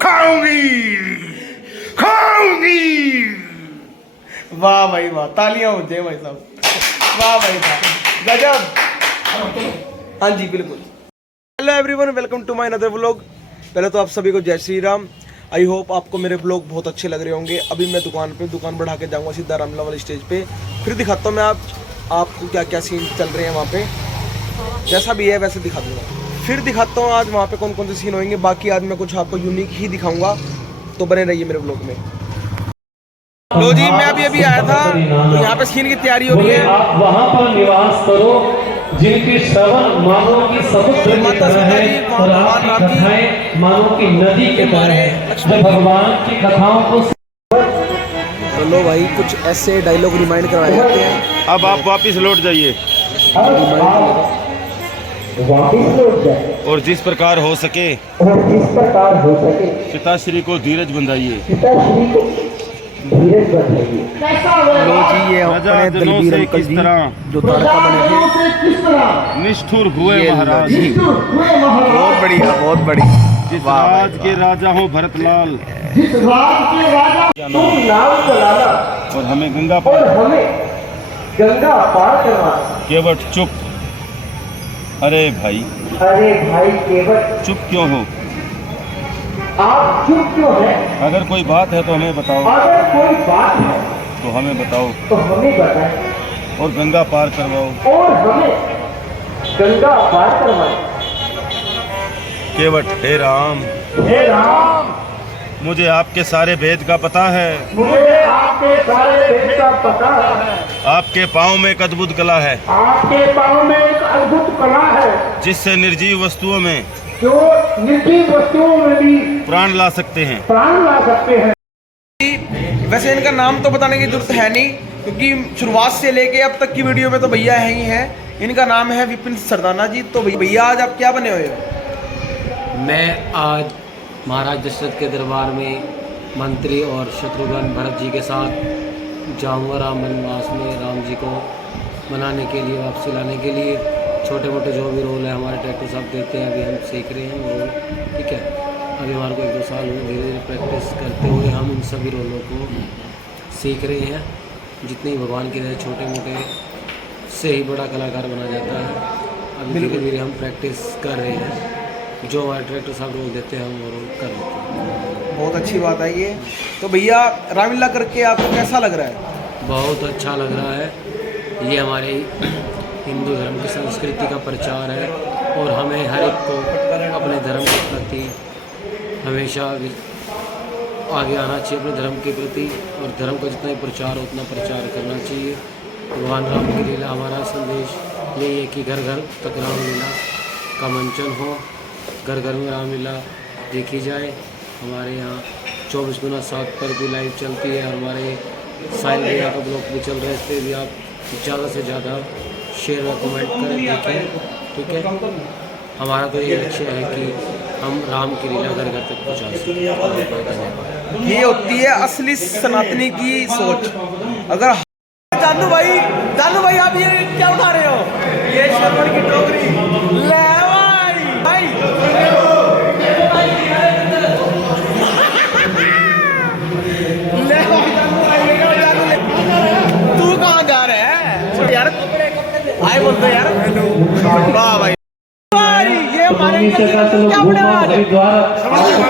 खाऊंगी खाऊंगी। वाह भाई वाह, तालियां हो जाए भाई साहब, वाह भाई साहब, गजब। हाँ जी बिल्कुल। Hello everyone, welcome to my another vlog. पहले तो आप सभी को जय श्री राम। आई होप आपको मेरे व्लॉग बहुत अच्छे लग रहे होंगे। अभी मैं दुकान बढ़ा के जाऊंगा सीधा रामलीला वाली स्टेज पे, फिर दिखाता हूँ मैं आपको क्या क्या सीन चल रहे हैं वहाँ पे। जैसा भी है वैसे दिखा दूंगा, फिर दिखाता हूँ आज वहाँ पे कौन कौन से सीन होंगे। बाकी आज मैं कुछ आपको यूनिक ही दिखाऊंगा, तो बने रहिए मेरे व्लॉग में। लो जी, मैं अभी आया था तो यहाँ पे सीन की तैयारी हो रही है। आप वहाँ पर निवास करो जिनके श्रवण मानो की समुद्र की तरह है और आपकी कथाएं मानो की नदी के तरह है। जब भगवान की कथाओं को तो लो भाई, कुछ ऐसे डायलॉग रिमाइंड करवाए जाते हैं। अब आप वापस लौट जाइए और जिस प्रकार हो सके पिताश्री को धीरज बंधाइए। लो जी, ये अपने दलबीर अंकल जी जो तारका बने थे, निष्ठुर हुए महाराज, बहुत बढ़िया बहुत बढ़िया। जिस राज के राजा हो भरतलाल, और हमें गंगा पार केवट चुप। अरे भाई केवट चुप क्यों हो? आप चुप क्यों है? अगर कोई बात है तो हमें बताओ। अगर कोई बात है तो हमें बताओ तो हमें बताएं और गंगा पार करवाओ। और हमें गंगा पार करवाएं। केवट हे राम, हे राम, मुझे आपके सारे भेद का पता है। मुझे आपके सारे भेद का पता है। आपके पाँव में एक अद्भुत कला है, आपके पाँव में एक अद्भुत कला है जिससे निर्जीव वस्तुओं में जो निर्जीव वस्तुओं में भी प्राण ला सकते हैं। प्राण ला सकते हैं। वैसे इनका नाम तो बताने की जरूरत है नहीं, क्योंकि शुरुआत से लेके अब तक की वीडियो में तो भैया है ही हैं। इनका नाम है विपिन सरदाना जी। तो भैया आज आप क्या बने हुए हो? मैं आज महाराज दशरथ के दरबार में मंत्री और शत्रुघ्न भरत जी के साथ जाऊंगा राम वनवास में, राम जी को मनाने के लिए, वापसी लाने के लिए। छोटे मोटे जो भी रोल है हमारे डायरेक्टर साहब देते हैं, अभी हम सीख रहे हैं वो रोल, ठीक है। अभी हमारे को 1-2 साल हुए, धीरे धीरे प्रैक्टिस करते हुए हम इन सभी रोलों को सीख रहे हैं। जितने भगवान की तरह छोटे मोटे से ही बड़ा कलाकार बना जाता है। अभी धीरे धीरे हम प्रैक्टिस कर रहे हैं, जो हमारे डायरेक्टर साहब रोल देते हैं हम वो रोल कर लेते हैं। बहुत अच्छी बात है ये। तो भैया रामलीला करके आपको कैसा लग रहा है? बहुत अच्छा लग रहा है। ये हमारे हिंदू धर्म की संस्कृति का प्रचार है और हमें हर एक को अपने धर्म के प्रति हमेशा आगे आना चाहिए, अपने धर्म के प्रति, और धर्म का जितना प्रचार हो उतना प्रचार करना चाहिए। भगवान राम की लीला, हमारा संदेश यही है कि घर घर तक रामलीला का मंचन हो, घर घर में रामलीला देखी जाए। हमारे यहाँ 24x7 पर भी लाइव चलती है और हमारे साइल भैया का ब्लॉग भी चल रहा है। इस पर भी आप ज़्यादा से ज़्यादा शेयर और कमेंट करें, देखें, ठीक है। हमारा तो ये लक्ष्य है कि हम राम की लीला घर घर तक पहुँचा सकें। ये होती है असली सनातनी की सोच। अगर जानू भाई आप ये क्या उठा रहे हो? ये शर्मन की टोकरी ले भाई तू कहाँ जा रहे हैं यार? आए बोलते यार। वाह भाई, ये हमारे क्या बने आज?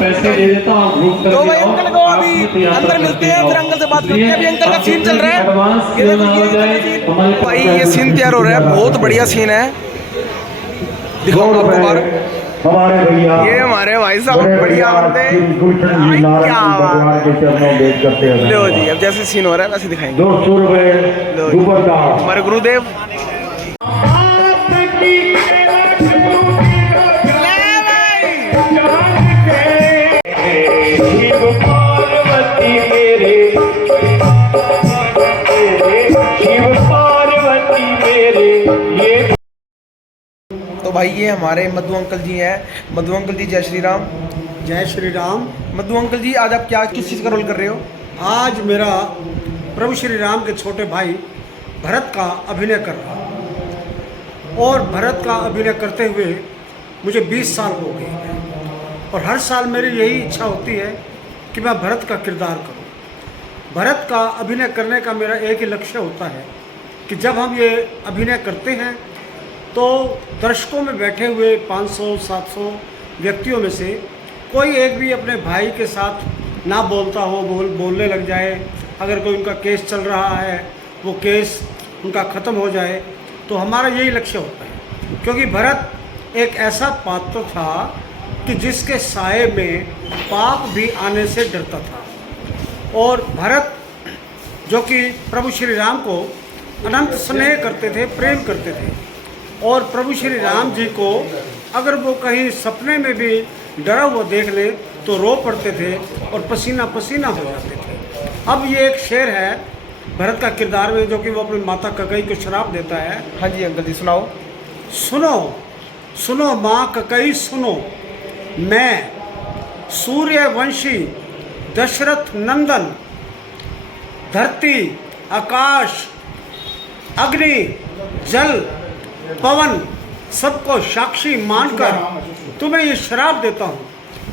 पैसे दे देता हूँ। तो भाई अंकल को अभी अंदर मिलते हैं, फिर अंकल से बात करते हैं। अभी अंकल का सीन चल रहा है। ये देखो भाई, ये सीन तैयार हो रहा है, बहुत बढ़िया सीन है। दिखाऊंगा आपको बार। हमारे भैया ये हमारे भाई साहब बढ़िया बनते हैं। क्या लो जी, अब जैसे सीन हो रहा है वैसे दिखाएंगे। 200 रुपए हमारे गुरुदेव तो भाई ये हमारे मधु अंकल जी हैं। मधु अंकल जी जय श्री राम। जय श्री राम। मधु अंकल जी आज आप क्या किस चीज़ का रोल कर रहे हो? आज मेरा प्रभु श्री राम के छोटे भाई भरत का अभिनय कर रहा हूँ और भरत का अभिनय करते हुए मुझे 20 साल हो गए। और हर साल मेरी यही इच्छा होती है कि मैं भरत का किरदार करूं। भरत का अभिनय करने का मेरा एक ही लक्ष्य होता है कि जब हम ये अभिनय करते हैं तो दर्शकों में बैठे हुए 500-700 व्यक्तियों में से कोई एक भी अपने भाई के साथ ना बोलता हो, बोलने लग जाए। अगर कोई उनका केस चल रहा है, वो केस उनका ख़त्म हो जाए, तो हमारा यही लक्ष्य होता है। क्योंकि भरत एक ऐसा पात्र था कि जिसके साए में पाप भी आने से डरता था। और भरत जो कि प्रभु श्री राम को अनंत स्नेह करते थे, प्रेम करते थे, और प्रभु श्री राम जी को अगर वो कहीं सपने में भी डरा हुआ देख ले तो रो पड़ते थे और पसीना पसीना हो जाते थे। अब ये एक शेर है भरत का किरदार में, जो कि वो अपनी माता ककई को श्राप देता है। हाँ जी अंकल जी, सुनाओ। सुनो सुनो माँ ककई सुनो, मैं सूर्यवंशी दशरथ नंदन, धरती आकाश अग्नि जल पवन सबको साक्षी मानकर तुम्हें ये श्राप देता हूँ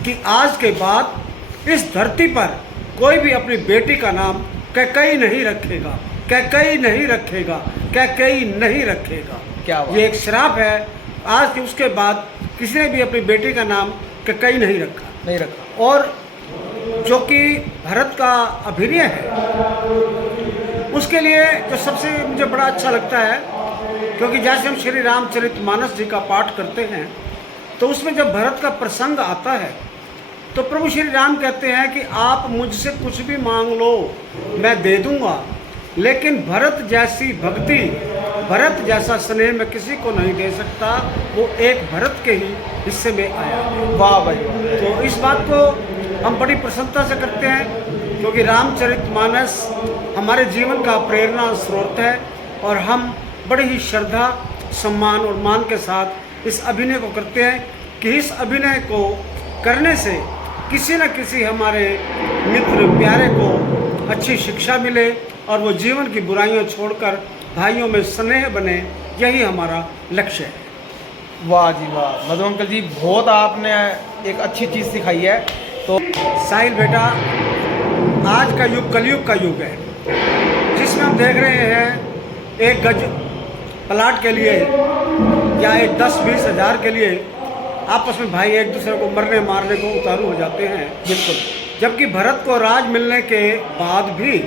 कि आज के बाद इस धरती पर कोई भी अपनी बेटी का नाम कैकई नहीं रखेगा, कैकई नहीं रखेगा, कैकई नहीं रखेगा। क्या बात? ये एक श्राप है। आज के उसके बाद किसी ने भी अपनी बेटी का नाम कैकई नहीं रखा। और जो कि भरत का अभिनय है, उसके लिए जो सबसे मुझे बड़ा अच्छा लगता है, क्योंकि जैसे हम श्री रामचरितमानस जी का पाठ करते हैं तो उसमें जब भरत का प्रसंग आता है तो प्रभु श्री राम कहते हैं कि आप मुझसे कुछ भी मांग लो मैं दे दूंगा, लेकिन भरत जैसी भक्ति, भरत जैसा स्नेह मैं किसी को नहीं दे सकता, वो एक भरत के ही हिस्से में आया। वाह भाई वाह। तो इस बात को हम बड़ी प्रसन्नता से करते हैं, क्योंकि रामचरितमानस हमारे जीवन का प्रेरणा स्रोत है और हम बड़े ही श्रद्धा, सम्मान और मान के साथ इस अभिनय को करते हैं कि इस अभिनय को करने से किसी न किसी हमारे मित्र प्यारे को अच्छी शिक्षा मिले और वो जीवन की बुराइयों छोड़कर भाइयों में स्नेह बने, यही हमारा लक्ष्य है। वाह जी वाह, मधु अंकल जी बहुत आपने एक अच्छी चीज़ सिखाई है। तो साहिल बेटा, आज का युग कलयुग का युग है, जिसमें हम देख रहे हैं एक गज प्लाट के लिए या एक 10-20 हज़ार के लिए आपस में भाई एक दूसरे को मरने मारने को उतारू हो जाते हैं। बिल्कुल। जबकि भरत को राज मिलने के बाद भी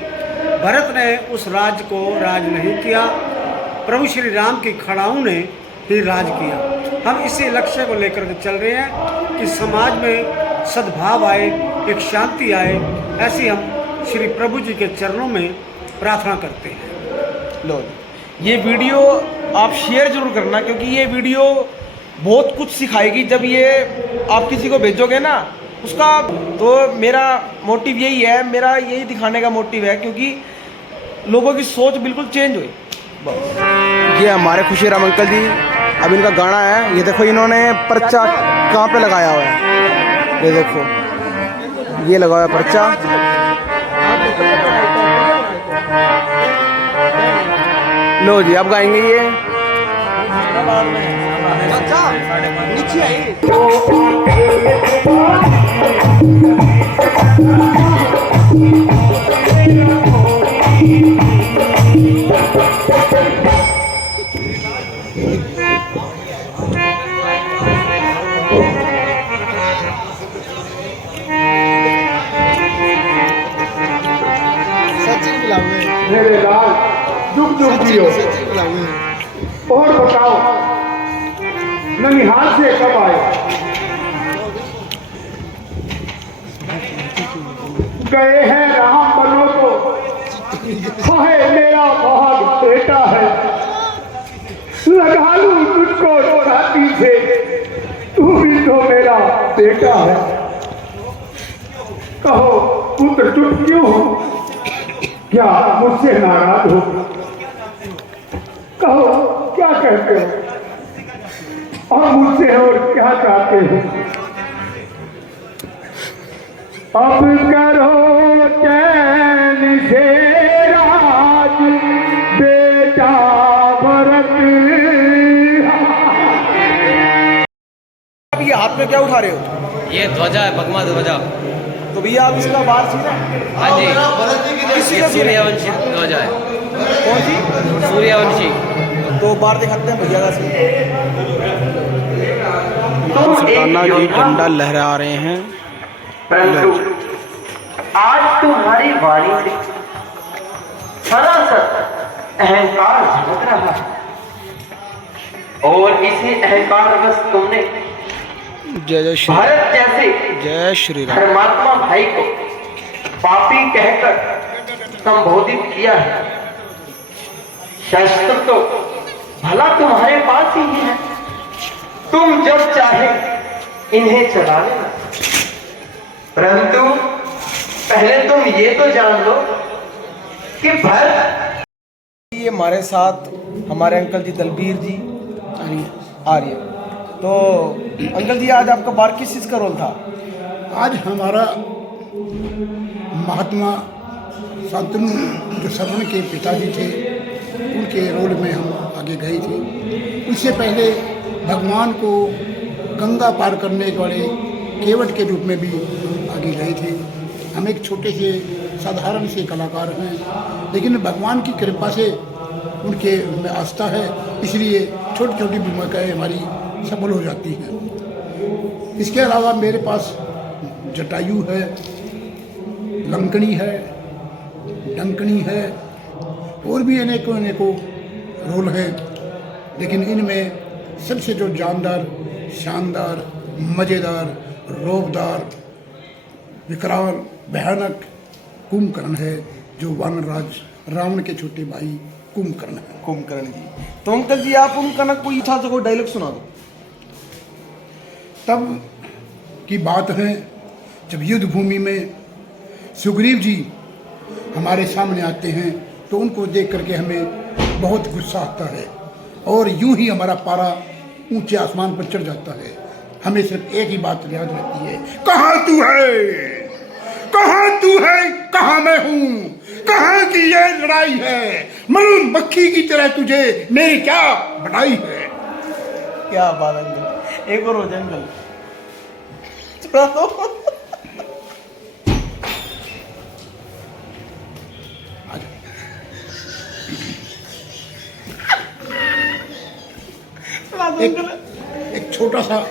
भरत ने उस राज को राज नहीं किया, प्रभु श्री राम की खड़ाऊ ने ही राज किया। हम इसी लक्ष्य को लेकर के चल रहे हैं कि समाज में सद्भाव आए, एक शांति आए, ऐसी हम श्री प्रभु जी के चरणों में प्रार्थना करते हैं। लो, ये वीडियो आप शेयर जरूर करना, क्योंकि ये वीडियो बहुत कुछ सिखाएगी। जब ये आप किसी को भेजोगे ना उसका, तो मेरा मोटिव यही है, मेरा यही दिखाने का मोटिव है, क्योंकि लोगों की सोच बिल्कुल चेंज हुई। ये हमारे खुशी राम अंकल जी, अब इनका गाना है। ये देखो इन्होंने पर्चा कहाँ पे लगाया हुआ है, ये देखो ये लगा हुआ है पर्चा। लो जी, अब गाएंगे ये। नीचे आई। मेरे लाल जुग जुग जियो। और बताओ ननिहाल से कब आए? गए हैं राम बनो तो है मेरा भाग बेटा है, लगा लूं तुझको छाती से, तू भी तो मेरा बेटा है। कहो पुत्र चुप क्यों हो, क्या मुझसे नाराज हो? कहो क्या कहते हो और मुझसे और क्या चाहते हो? अब करो चैन से राज बेटा भरत। अब ये हाथ में क्या उठा रहे हो? ये ध्वजा है, भगवा ध्वजा। तो भैया आप इसका बार सीन है? हाँ जी, किसी ये का सीन है? सूर्यवंशी ध्वजा है। कौन सी? सूर्यवंशी। तो बार दिखाते हैं भैया का सीन। सुल्ताना जी डंडा लहरा रहे हैं। परंतु आज तुम्हारी वाणी से सरासर अहंकार झलक रहा है और इसी अहंकार बस तुमने जय जय श्री भारत जैसे जय श्री राम। धर्मात्मा भाई को पापी कहकर संबोधित किया है। शस्त्र तो भला तुम्हारे पास ही है, तुम जब चाहे इन्हें चला लेना, परंतु पहले तुम ये तो जान लो कि भरत। ये हमारे साथ हमारे अंकल जी दलबीर जी आर्य। तो अंकल जी आज आपका बार किस चीज़ का रोल था? आज हमारा महात्मा शांतनु जो श्रवण के पिताजी थे, उनके रोल में हम आगे गए थे। उससे पहले भगवान को गंगा पार करने वाले केवट के रूप में भी हम आगे गए थे। हम एक छोटे से साधारण से कलाकार हैं, लेकिन भगवान की कृपा से उनके में आस्था है, इसलिए छोटी छोटी भूमिकाएँ हमारी सफल हो जाती हैं। इसके अलावा मेरे पास जटायु है, लंकनी है, डंकनी है और भी अनेकों अनेकों रोल हैं, लेकिन इनमें सबसे जो जानदार, शानदार, मज़ेदार, रौबदार, विकराल, भयानक कुंभकर्ण है, जो वानरराज रावण के छोटे भाई कुंभकर्ण है। कुंभकर्ण जी। तो अंकल जी आप कुंभकर्ण को इच्छा से कोई डायलॉग सुना दो। तब की बात है जब युद्ध भूमि में सुग्रीव जी हमारे सामने आते हैं, तो उनको देख करके हमें बहुत गुस्सा आता है और यूं ही हमारा पारा ऊंचे आसमान पर चढ़ जाता है। हमें सिर्फ एक ही बात याद रहती है, कहाँ तू है, कहाँ तू है, कहाँ मैं हूँ, कहाँ की ये लड़ाई है, मरू मक्खी की तरह तुझे मेरी क्या बड़ाई है। क्या बात अंकल, एक और हो जाए अंकल सुना दो। एक छोटा सा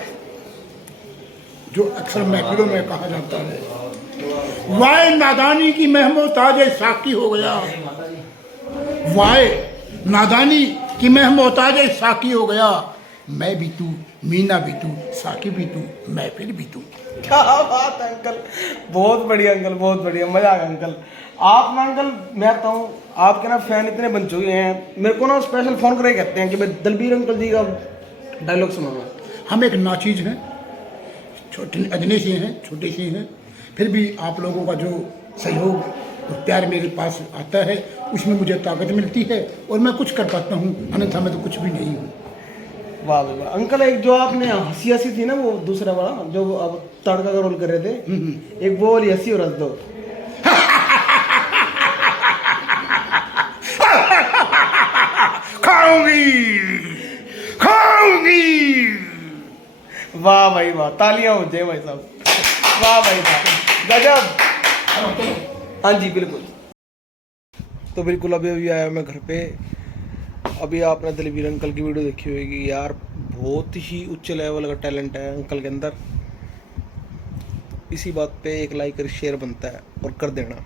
जो अक्सर महफिलों में कहा जाता है, वाय नादानी की महमोताज साकी हो गया, वाय नादानी की महमोताज साकी हो गया, मैं भी तू, मीना भी तू, साकी भी तू, महफिल भी तू। क्या बात है अंकल, बहुत बढ़िया अंकल, बहुत बढ़िया, मजा आ गया अंकल। आप ना अंकल, मैं बताऊँ आपके ना फैन इतने बन चुके हैं, मेरे को ना स्पेशल फ़ोन करके कहते हैं कि भाई दलबीर अंकल जी का डायलॉग सुनाना। हम एक नाचीज हैं, छोटे अजने से हैं, छोटे से हैं, फिर भी आप लोगों का जो सहयोग और प्यार मेरे पास आता है, उसमें मुझे ताकत मिलती है और मैं कुछ कर पाता हूँ, अन्यथा मैं तो कुछ भी नहीं हूँ। वाह भाई वाह अंकल, एक जो आपने हंसी हंसी थी ना, वो दूसरा वाला जो आप तड़का का रोल कर रहे थे, एक वो वाली हंसी और हंस दो। खाऊंगी, खाऊंगी। वाह भाई वाह, तालियां हो जाए भाई साहब, वाह भाई वाह, गजब। हाँ जी बिल्कुल। तो बिल्कुल अभी अभी आया मैं घर पे। अभी आपने दलबीर अंकल की वीडियो देखी होगी यार, बहुत ही उच्च लेवल का टैलेंट है अंकल के अंदर। इसी बात पे एक लाइक और शेयर बनता है और कर देना।